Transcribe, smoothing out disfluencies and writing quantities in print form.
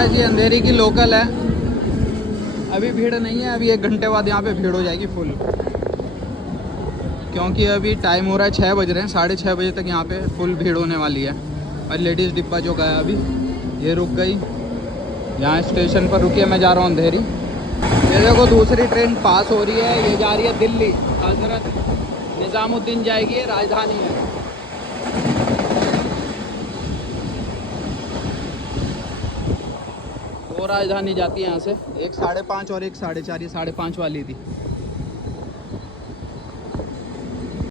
Guys ये अंधेरी की local है, अभी भीड़ नहीं है। अभी 1 घंटे बाद यहाँ पे भीड़ हो जाएगी फुल, क्योंकि अभी टाइम हो रहा है 6 बज रहे हैं। 6:30 बजे तक यहाँ पे फुल भीड़ होने वाली है। और लेडीज़ डिब्बा जो गया अभी ये रुक गई, यहाँ स्टेशन पर रुकी है। मैं जा रहा हूँ अंधेरी। ये देखो दूसरी ट्रेन पास हो रही है, ये जा रही है दिल्ली। हजरत निज़ामुद्दीन जाएगी, ये राजधानी है। दो राजधानी जाती है यहाँ से, एक 5:30 और एक 4:30। ये 5:30 वाली थी।